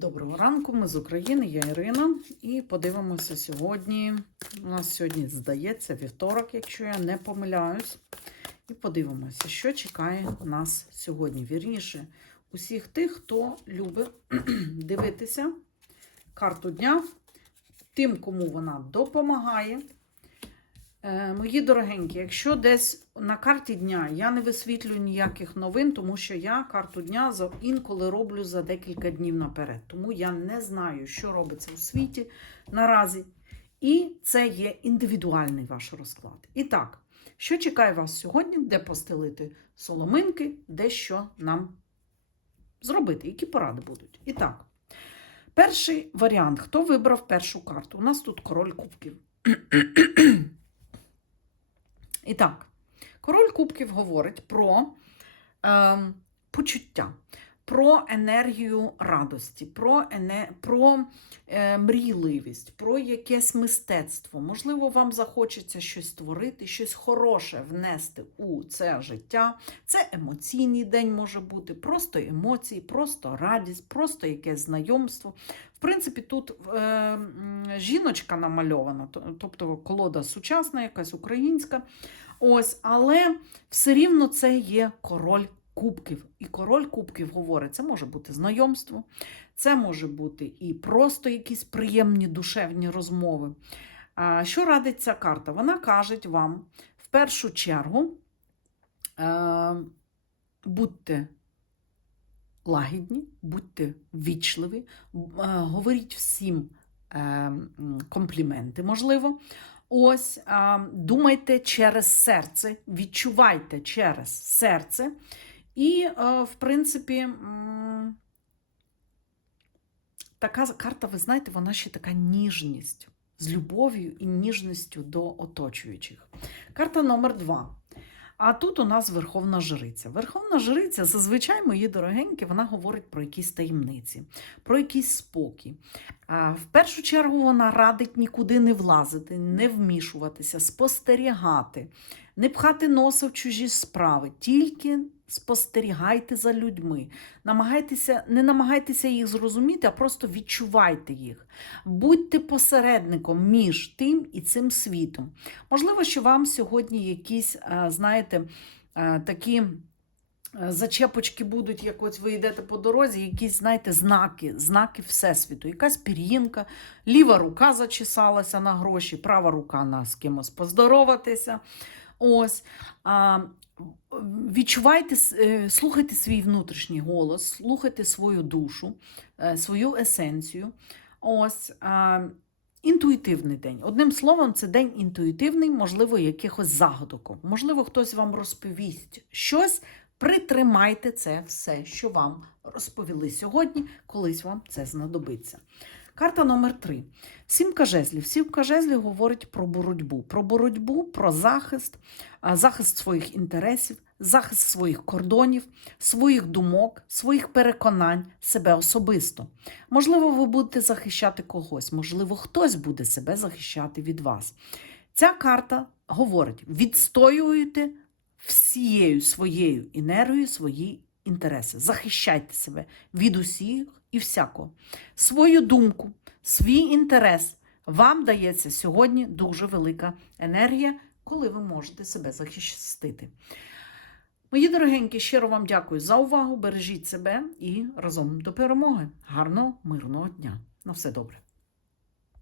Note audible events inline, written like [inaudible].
Доброго ранку, ми з України, я Ірина. І подивимося сьогодні. У нас сьогодні, здається, вівторок, якщо я не помиляюсь. І подивимося, що чекає нас сьогодні. Вірніше, усіх тих, хто любить [clears throat] дивитися карту дня, тим, кому вона допомагає. Е, Мої дорогенькі, якщо десь на карті дня я не висвітлюю ніяких новин, тому що я карту дня інколи роблю за декілька днів наперед. Тому я не знаю, що робиться у світі наразі. І це є індивідуальний ваш розклад. І так, що чекає вас сьогодні, де постелити соломинки, де що нам зробити, які поради будуть. І так, перший варіант. Хто вибрав першу карту? У нас тут король кубків. [clears throat] І так, король кубків говорить про е, почуття, про енергію радості, про, ене, про е, мрійливість, про якесь мистецтво. Можливо, вам захочеться щось створити, щось хороше внести у це життя. Це емоційний день може бути, просто емоції, просто радість, просто якесь знайомство. В принципі, тут е, жіночка намальована, тобто колода сучасна, якась українська. Ось, але все рівно це є король кубків. І король кубків говорить, це може бути знайомство, це може бути і просто якісь приємні душевні розмови. Що радить ця карта? Вона каже вам в першу чергу е, будьте лагідні, будьте ввічливі, б- е, говоріть всім е, компліменти, можливо. Ось, думайте через серце, відчувайте через серце. І, е, в принципі, така карта, ви знаєте, вона ще така ніжність з любов'ю і ніжністю до оточуючих. Карта номер два. А тут у нас Верховна Жриця. Верховна Жриця, зазвичай, мої дорогенькі, вона говорить про якісь таємниці, про якийсь спокій. В першу чергу вона радить нікуди не влазити, не вмішуватися, спостерігати, не пхати носа в чужі справи, тільки спостерігайте за людьми. Намагайтеся, не намагайтеся їх зрозуміти, а просто відчувайте їх. Будьте посередником між тим і цим світом. Можливо, що вам сьогодні якісь, знаєте, такі зачепочки будуть, як ось ви йдете по дорозі, якісь, знаєте, знаки, знаки Всесвіту, якась пір'їнка, ліва рука зачесалася на гроші, права рука на з кимось поздороватися. Ось. А, відчувайте, е, слухайте свій внутрішній голос, слухайте свою душу, е, свою есенцію. Ось. А, Інтуїтивний день. Одним словом, це день інтуїтивний, можливо, якихось загадок. Можливо, хтось вам розповість щось. Притримайте це все, що вам розповіли сьогодні, колись вам це знадобиться. Карта номер три. Сімка жезлів. Сімка жезлів говорить про боротьбу. Про боротьбу, про захист, захист своїх інтересів, захист своїх кордонів, своїх думок, своїх переконань, себе особисто. Можливо, ви будете захищати когось, можливо, хтось буде себе захищати від вас. Ця карта говорить: відстоюєте всією своєю енергією свої інтереси. Захищайте себе від усіх і всякого. Свою думку, свій інтерес вам дається сьогодні дуже велика енергія, коли ви можете себе захистити. Мої дорогенькі, щиро вам дякую за увагу. Бережіть себе і разом до перемоги. Гарного, мирного дня. На все добре.